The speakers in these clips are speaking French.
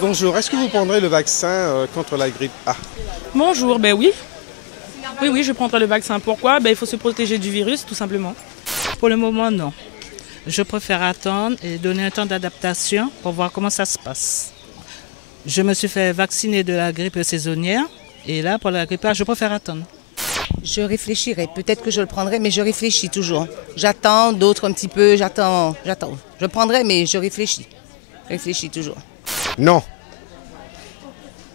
Bonjour, est-ce que vous prendrez le vaccin contre la grippe A? Bonjour, ben oui. Oui, je prendrai le vaccin. Pourquoi? Il faut se protéger du virus, tout simplement. Pour le moment, non. Je préfère attendre et donner un temps d'adaptation pour voir comment ça se passe. Je me suis fait vacciner de la grippe saisonnière et là, pour la grippe A, je préfère attendre. Je réfléchirai. Peut-être que je le prendrai, mais je réfléchis toujours. J'attends, d'autres un petit peu, j'attends. Je prendrai, mais je réfléchis. Je réfléchis toujours. Non.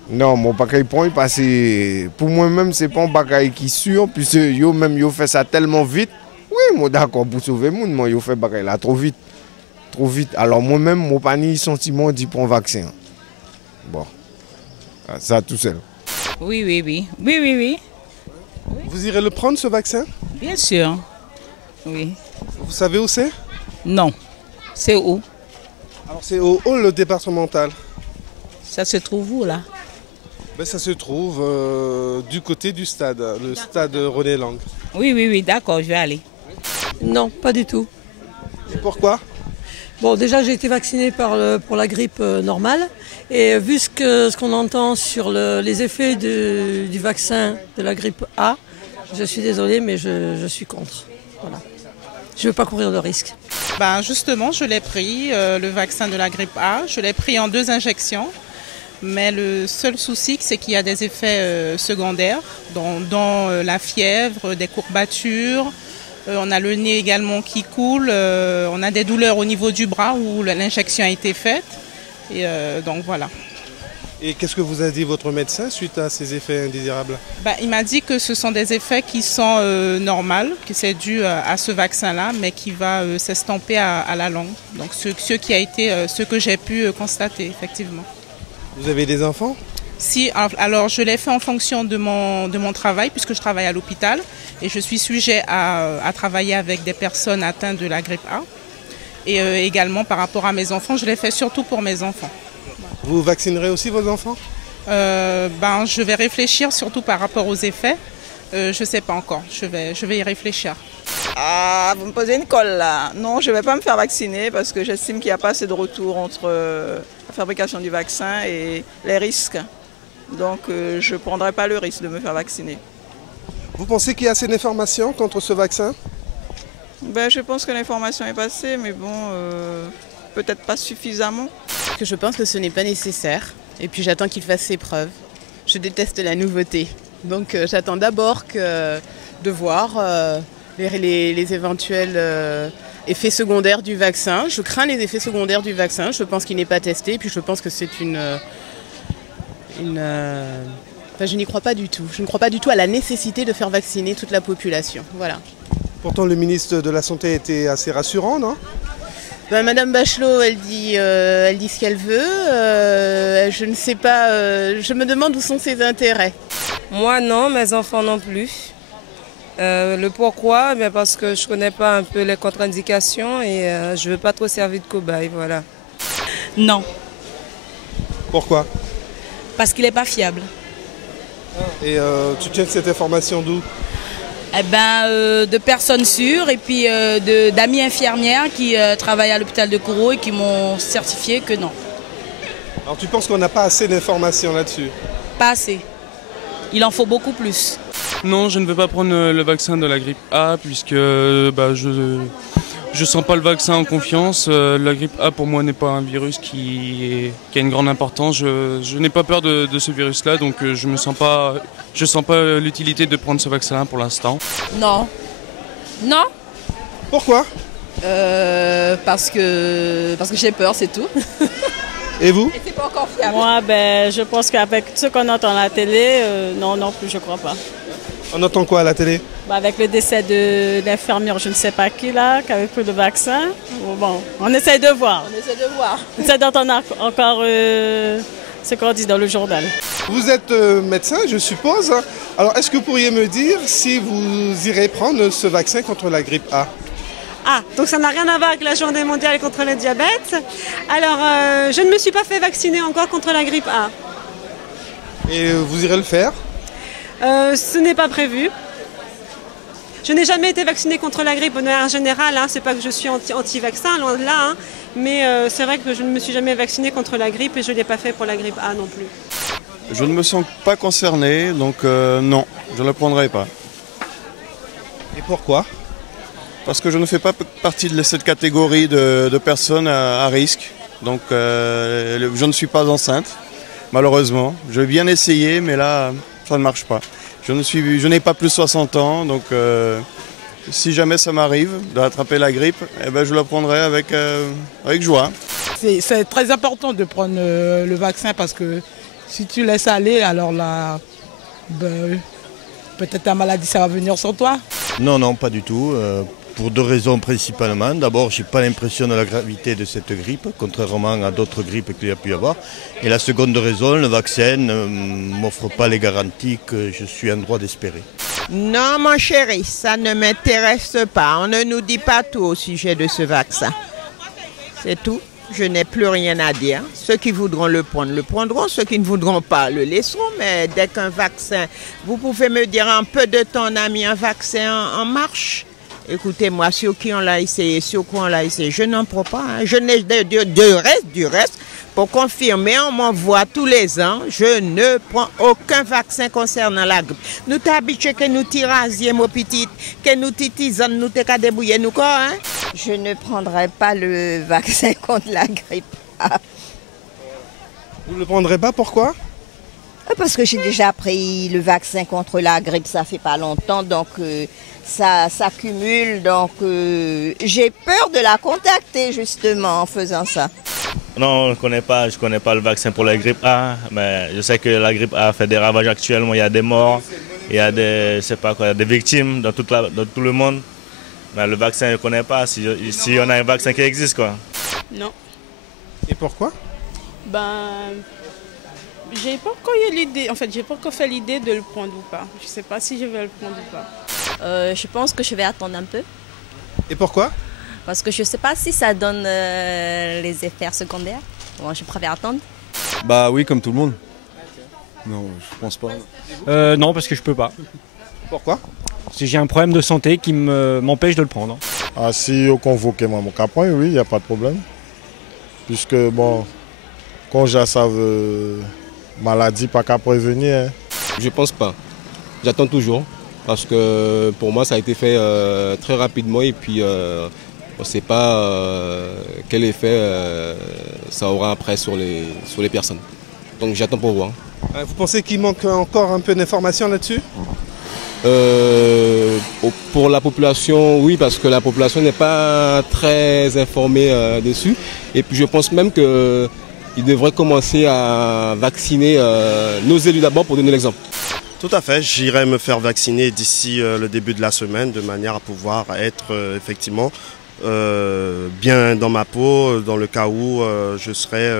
Non, mon bagaille point parce que pour moi-même, c'est pas un bagaille qui est sûr, puisque yo fait ça tellement vite. Oui, moi d'accord pour sauver le monde, moi yo fait bagaille là trop vite. Trop vite. Alors moi-même, mon panier sentiment d'y prendre vaccin. Bon. Ça tout seul. Oui. Vous irez le prendre ce vaccin? Bien sûr. Oui. Vous savez où c'est? Non. C'est où? Alors c'est au hall départemental. Ça se trouve où là? Ça se trouve du côté du stade, le stade René Lang. Oui, d'accord, je vais aller. Non, pas du tout. Et pourquoi? Bon, déjà j'ai été vaccinée pour la grippe normale et vu ce qu'on entend sur les effets du vaccin de la grippe A, je suis désolée mais je suis contre. Voilà. Je ne veux pas courir de risque. Justement, je l'ai pris, le vaccin de la grippe A. Je l'ai pris en 2 injections. Mais le seul souci, c'est qu'il y a des effets secondaires, dont la fièvre, des courbatures. On a le nez également qui coule. On a des douleurs au niveau du bras où l'injection a été faite. Et donc voilà. Et qu'est-ce que vous a dit votre médecin suite à ces effets indésirables? Il m'a dit que ce sont des effets qui sont normaux, que c'est dû à ce vaccin-là, mais qui va s'estomper à la longue. Donc ce que j'ai pu constater, effectivement. Vous avez des enfants? Si, alors je l'ai fait en fonction de mon travail, puisque je travaille à l'hôpital et je suis sujet à travailler avec des personnes atteintes de la grippe A. Et également par rapport à mes enfants, je l'ai fait surtout pour mes enfants. Vous vaccinerez aussi vos enfants? Je vais réfléchir surtout par rapport aux effets. Je ne sais pas encore, je vais y réfléchir. Ah, vous me posez une colle là. Non, je ne vais pas me faire vacciner parce que j'estime qu'il n'y a pas assez de retour entre la fabrication du vaccin et les risques. Donc je ne prendrai pas le risque de me faire vacciner. Vous pensez qu'il y a assez d'informations contre ce vaccin? Je pense que l'information est passée, mais bon, peut-être pas suffisamment. Je pense que ce n'est pas nécessaire et puis j'attends qu'il fasse ses preuves. Je déteste la nouveauté. Donc j'attends d'abord de voir les éventuels effets secondaires du vaccin. Je crains les effets secondaires du vaccin. Je pense qu'il n'est pas testé. Et puis je pense que c'est je n'y crois pas du tout. Je ne crois pas du tout à la nécessité de faire vacciner toute la population. Voilà. Pourtant le ministre de la Santé était assez rassurant, non? Madame Bachelot, elle dit ce qu'elle veut. Je ne sais pas. Je me demande où sont ses intérêts. Moi non, mes enfants non plus. Le pourquoi? Parce que je ne connais pas un peu les contre-indications et je ne veux pas trop servir de cobaye, voilà. Non. Pourquoi? Parce qu'il n'est pas fiable. Et tu tiens cette information d'où? De personnes sûres et puis d'amis infirmières qui travaillent à l'hôpital de Kourou et qui m'ont certifié que non. Alors tu penses qu'on n'a pas assez d'informations là-dessus? Pas assez. Il en faut beaucoup plus. Non, je ne veux pas prendre le vaccin de la grippe A puisque je sens pas le vaccin en confiance. La grippe A pour moi n'est pas un virus qui a une grande importance. Je n'ai pas peur de ce virus-là, donc je sens pas l'utilité de prendre ce vaccin pour l'instant. Non. Non. Pourquoi? Parce que j'ai peur, c'est tout. Et vous? Et c'est pas encore fiable. Moi, je pense qu'avec ce qu'on entend à la télé, non plus, je crois pas. On entend quoi à la télé? Avec le décès de l'infirmière, je ne sais pas qui là, qui avait pris le vaccin. Bon, on essaie de voir. On essaie d'entendre encore ce qu'on dit dans le journal. Vous êtes médecin, je suppose. Alors, est-ce que vous pourriez me dire si vous irez prendre ce vaccin contre la grippe A? Ah, donc ça n'a rien à voir avec la journée mondiale contre le diabète. Alors, je ne me suis pas fait vacciner encore contre la grippe A. Et vous irez le faire? Ce n'est pas prévu. Je n'ai jamais été vaccinée contre la grippe de manière générale, hein. C'est pas que je suis anti-vaccin, loin de là, hein. Mais c'est vrai que je ne me suis jamais vaccinée contre la grippe et je ne l'ai pas fait pour la grippe A non plus. Je ne me sens pas concerné, donc non, je ne le prendrai pas. Et pourquoi? Parce que je ne fais pas partie de cette catégorie de personnes à risque. Donc je ne suis pas enceinte, malheureusement. Je vais bien essayer, mais là, ça ne marche pas. Je n'ai pas plus de 60 ans, donc si jamais ça m'arrive d'attraper la grippe, eh ben, je la prendrai avec joie. C'est très important de prendre le vaccin parce que si tu laisses aller, alors là, ben, peut-être la maladie, ça va venir sur toi. Non, non, pas du tout. Pour deux raisons principalement. D'abord, je n'ai pas l'impression de la gravité de cette grippe, contrairement à d'autres grippes qu'il y a pu y avoir. Et la seconde raison, le vaccin ne m'offre pas les garanties que je suis en droit d'espérer. Non, mon chéri, ça ne m'intéresse pas. On ne nous dit pas tout au sujet de ce vaccin. C'est tout. Je n'ai plus rien à dire. Ceux qui voudront le prendront. Ceux qui ne voudront pas, le laisseront. Mais dès qu'un vaccin, vous pouvez me dire en peu de temps, on a mis un vaccin en marche. Écoutez-moi, sur qui on l'a essayé, sur quoi on l'a essayé, je n'en prends pas. Hein. Je n'ai du reste, pour confirmer, on m'envoie tous les ans, je ne prends aucun vaccin concernant la grippe. Nous t'habituons que nous tirasions, mon petit, que nous titisons, nous te débrouiller, nous quoi, hein? Je ne prendrai pas le vaccin contre la grippe A. Vous ne le prendrez pas, pourquoi? Parce que j'ai déjà pris le vaccin contre la grippe, ça fait pas longtemps, donc ça s'accumule, donc j'ai peur de la contacter justement en faisant ça. Non, je ne connais pas le vaccin pour la grippe A, mais je sais que la grippe A fait des ravages actuellement, il y a des morts, il y a des, je sais pas quoi, des victimes dans tout le monde. Mais le vaccin, je ne connais pas, si on a un vaccin qui existe, quoi. Non. Et pourquoi? J'ai pas encore eu l'idée, en fait, j'ai pas encore fait l'idée de le prendre ou pas. Je sais pas si je vais le prendre ou pas. Je pense que je vais attendre un peu. Et pourquoi? Parce que je sais pas si ça donne les effets secondaires. Bon, je préfère attendre. Bah oui, comme tout le monde. Non, je pense pas. Non, parce que je peux pas. Pourquoi? Parce que j'ai un problème de santé qui m'empêche de le prendre. Ah, si vous convoquez mon capoin, oui, il n'y a pas de problème. Puisque, bon, quand j'ai ça maladie, pas qu'à prévenir. Hein. Je pense pas. J'attends toujours. Parce que pour moi, ça a été fait très rapidement et puis on ne sait pas quel effet ça aura après sur les personnes. Donc j'attends pour voir. Vous pensez qu'il manque encore un peu d'informations là-dessus? Pour la population, oui, parce que la population n'est pas très informée dessus. Et puis je pense même qu'ils devraient commencer à vacciner nos élus d'abord pour donner l'exemple. Tout à fait, j'irai me faire vacciner d'ici le début de la semaine de manière à pouvoir être effectivement bien dans ma peau dans le cas où je serais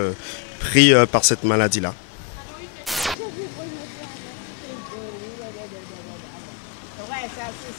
pris par cette maladie-là. Ouais, ça, c'est